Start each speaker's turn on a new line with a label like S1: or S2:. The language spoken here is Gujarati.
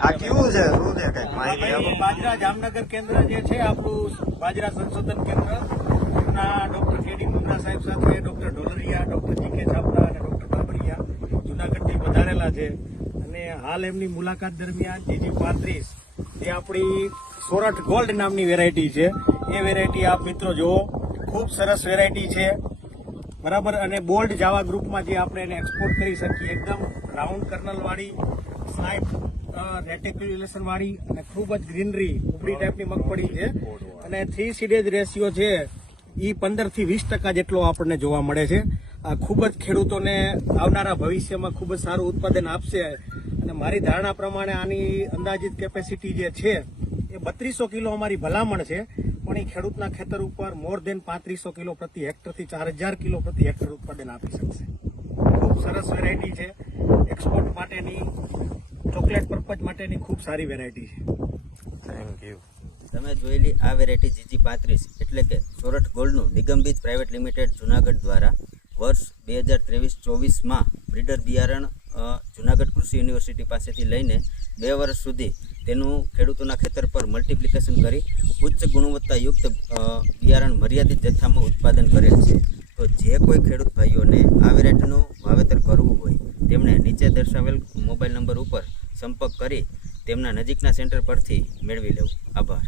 S1: આ કેવું છે? શું છે કઈ? માહિતી
S2: બાજરા જામનગર કેન્દ્ર જે છે આપણું બાજરા સંશોધન કેન્દ્ર. એમના ડોક્ટર કેડી મુમરા સાહેબ સાથે doctor Dholariya doctor G K Chhapra અને ડોક્ટર બાબરિયા જુનાગઢથી વધારેલા છે. અને હાલ એમની મુલાકાત દરમિયાન જીજી પાંત્રીસ જે આપણી સોરઠ ગોલ્ડ નામની વેરાયટી છે એ વેરાયટી આપ મિત્રો જુઓ. ખૂબ સરસ વેરાયટી છે. બરાબર? અને બોલ્ડ જાવા ગ્રુપમાં જે આપણે એને એક્સપોર્ટ કરી શકીએ એકદમ રાઉન્ડ કર્નલવાળી સ્નાઇપ રેટિક્યુલેશન વાળી અને ખૂબ જ ગ્રીનરી ઉપડી ટાઈપની મગફળી છે. અને થ્રી સીડેજ રેશિયો છે એ પંદરથી વીસ ટકા જેટલો આપણને જોવા મળે છે. આ ખૂબ જ ખેડૂતોને આવનારા ભવિષ્યમાં ખૂબ જ સારું ઉત્પાદન આપશે. અને મારી ધારણા પ્રમાણે આની અંદાજિત કેપેસિટી જે છે, એ બત્રીસો કિલો અમારી ભલામણ છે. પણ એ ખેડૂતના ખેતર ઉપર મોર દેન પાંત્રીસો કિલો પ્રતિ હેક્ટરથી ચાર હજાર કિલો પ્રતિ હેક્ટર ઉત્પાદન આપી શકશે. ખૂબ સરસ વેરાયટી છે. એક્સપોર્ટ માટેની ચોકલેટ પર્પઝ માટેની ખૂબ સારી વેરાયટી છે.
S1: થેન્ક યુ
S3: તમે જોયેલી આ વેરાયટી જીજી પાંત્રીસ એટલે કે સોરઠ ગોલ્ડનું નિગમબીજ પ્રાઇવેટ લિમિટેડ જુનાગઢ દ્વારા વર્ષ બે હજાર ત્રેવીસ ચોવીસમાં બ્રીડર બિયારણ જુનાગઢ કૃષિ યુનિવર્સિટી પાસેથી લઈને બે વર્ષ સુધી તેનું ખેડૂતોના ખેતર પર મલ્ટિપ્લિકેશન કરી ઉચ્ચ ગુણવત્તાયુક્ત બિયારણ મર્યાદિત જથ્થામાં ઉત્પાદન કરેલ છે. તો જે કોઈ ખેડૂત ભાઈઓને આ વેરાયટીનું દર્શાવેલ મોબાઈલ નંબર ઉપર સંપર્ક કરી તેમના નજીકના સેન્ટર પરથી મેળવી લેવું. આભાર.